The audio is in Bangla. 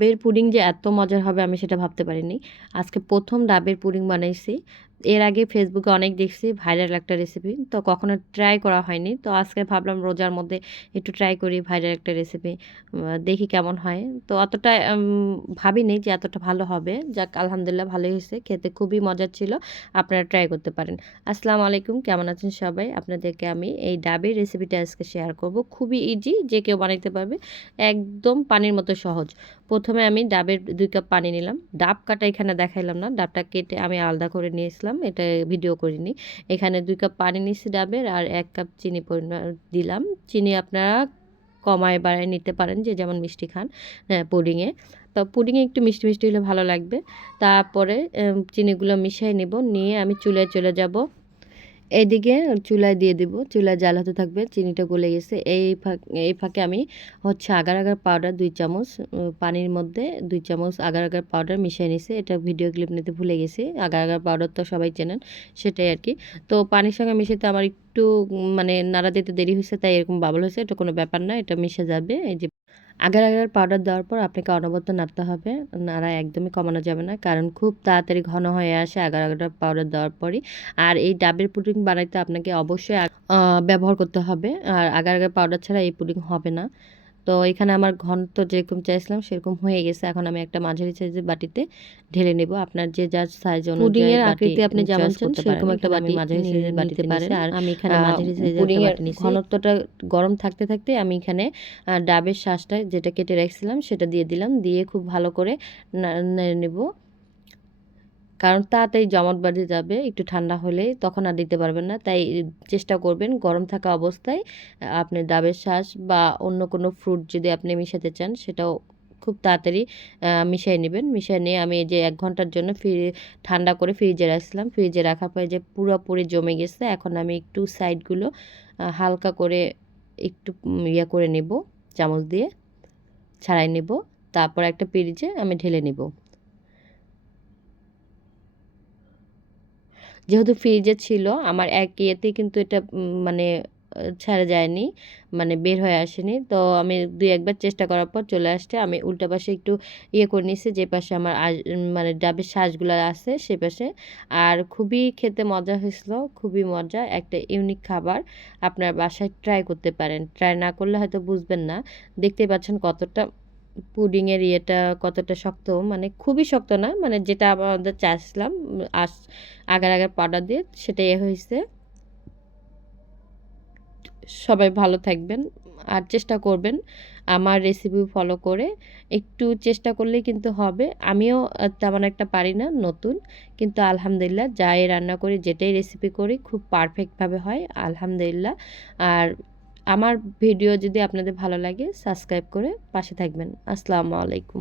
ডাবের পুডিং যে এত মজার হবে আমি সেটা ভাবতে পারিনি। আজকে প্রথম ডাবের পুডিং বানাইছি। এর আগে ফেসবুকে অনেক দেখছি ভাইরাল একটা রেসিপি তো কখনো ট্রাই করা হয়নি। তো আজকে ভাবলাম রোজার মধ্যে একটু ট্রাই করি ভাইরাল একটা রেসিপি দেখি কেমন হয়। তো অতটা ভাবিনি যে এতটা ভালো হবে। যাক, আলহামদুলিল্লাহ ভালোই হয়েছে। খেতে খুবই মজার ছিল। আপনারা ট্রাই করতে পারেন। আসসালামু আলাইকুম, কেমন আছেন সবাই? আপনাদেরকে আমি এই ডাবের রেসিপিটা আজকে শেয়ার করব। খুবই ইজি যে কেউ বানাইতে পারবে। একদম পানির মতো সহজ। প্রথমে আমি ডাবের দুই কাপ পানি নিলাম। ডাব কাটা এখানে দেখাইলাম না। ডাবটা কেটে আমি আলাদা করে নিয়েছিলাম এটা ভিডিও করিনি। এখানে দুই কাপ পানি নিচ্ছি ডাবের আর এক কাপ চিনি পরিমাণ দিলাম। চিনি আপনারা কমায় বাড়ায় নিতে পারেন যে যেমন মিষ্টি খান হ্যাঁ পুডিংয়ে। তো পুডিংয়ে একটু মিষ্টি মিষ্টি হলে ভালো লাগবে। তারপরে চিনিগুলো মিশিয়ে নেব, নিয়ে আমি চুলে চলে যাব। এইদিকে চুলায় দিয়ে দিব। চুলায় জাল হতে থাকবে, চিনিটা গলে গেছে। এই ফাঁক, এই ফাঁকে আমি হচ্ছে আগার আগার পাউডার দুই চামচ পানির মধ্যে দুই চামচ আগার আগার পাউডার মিশিয়ে নিছে। এটা ভিডিও ক্লিপ নিতে ভুলে গেছি। আগার আগার পাউডার তো সবাই চেনেন, সেটাই আর কি। তো পানির সঙ্গে মিশিয়ে আমার একটু মানে নাড়া দিতে দেরি হয়েছে, তাই এরকম বাবল হয়েছে। এটা কোনো ব্যাপার না, এটা মিশে যাবে। এই যে আগার আগার পাউডার দেওয়ার পর আপনাকে অনবরত নাড়তে হবে। নাড়া একদমই কমানো যাবে না, কারণ খুব তাড়াতাড়ি ঘন হয়ে আসে আগার আগার পাউডার দেওয়ার পরই। আর এই ডাবের পুডিং বানাইতে আপনাকে অবশ্যই ব্যবহার করতে হবে। আর আগার আগার পাউডার ছাড়া এই পুডিং হবে না। তো এখানে আমার ঘনত্ব যেরকম চাইছিলাম সেরকম হয়ে গেছে। এখন আমি একটা মাঝারি সাইজের বাটিতে ঢেলে নেব। আপনার যে যার সাইজ অনুযায়ী আকৃতি আপনি যেমন চান সেরকম একটা বাটি মাঝারি সাইজের বাটিতে পারেন। আর আমি এখানে মাঝারি সাইজের একটা বাটি নিয়েছি। ঘনত্বটা গরম থাকতে থাকতে আমি এখানে ডাবের শ্বাসটা যেটা কেটে রাখছিলাম সেটা দিয়ে দিলাম। দিয়ে খুব ভালো করে নেড়ে নেব। কারণ তাড়াতাড়ি জমাট বাঁধে যাবে, একটু ঠান্ডা হলে তখন আর দিতে পারবেন না। তাই চেষ্টা করবেন গরম থাকা অবস্থায় আপনি ডাবের শ্বাস বা অন্য কোনো ফ্রুট যদি আপনি মিশাতে চান, সেটাও খুব তাড়াতাড়ি মিশিয়ে নেবেন। মিশিয়ে নিয়ে আমি যে এক ঘণ্টার জন্য ফ্রি, ঠান্ডা করে ফ্রিজে রাখছিলাম। ফ্রিজে রাখার পরে যে পুরোপুরি জমে গেছে, এখন আমি একটু সাইডগুলো হালকা করে একটু ইয়ে করে নেব, চামচ দিয়ে, ছাড়াই নেব। তারপর একটা পিরিচে আমি ঢেলে নেব। যেহেতু ফ্রিজে ছিল, আমার এক ইয়েতে কিন্তু এটা মানে ছাড়া যায়নি মানে বের হয়ে আসেনি। তো আমি দুই একবার চেষ্টা করার পর চলে আসছে। আমি উল্টা পাশে একটু ইয়ে করে নিয়েছি, যে পাশে আমার মানে ডাবের শ্বাসগুলো আছে সে পাশে। আর খুবই খেতে মজা হয়েছিল, খুবই মজা, একটা ইউনিক খাবার। আপনার বাসায় ট্রাই করতে পারেন। ট্রাই না করলে হয়তো বুঝবেন না। দেখতেই পাচ্ছেন কতটা পুডিংয়ের ইয়েটা কতটা শক্ত মানে খুবই শক্ত না মানে যেটা আমাদের চাইছিলাম, আস, আগার আগার পাউডার দিয়ে সেটাই হয়েছে। সবাই ভালো থাকবেন, আর চেষ্টা করবেন আমার রেসিপি ফলো করে, একটু চেষ্টা করলেই কিন্তু হবে। আমিও তেমন একটা পারি না, নতুন, কিন্তু আলহামদুলিল্লাহ যাই রান্না করি, যেটাই রেসিপি করি, খুব পারফেক্টভাবে হয়, আলহামদুলিল্লাহ। আর আমার ভিডিও যদি আপনাদের ভালো লাগে সাবস্ক্রাইব করে পাশে থাকবেন। আসসালামু আলাইকুম।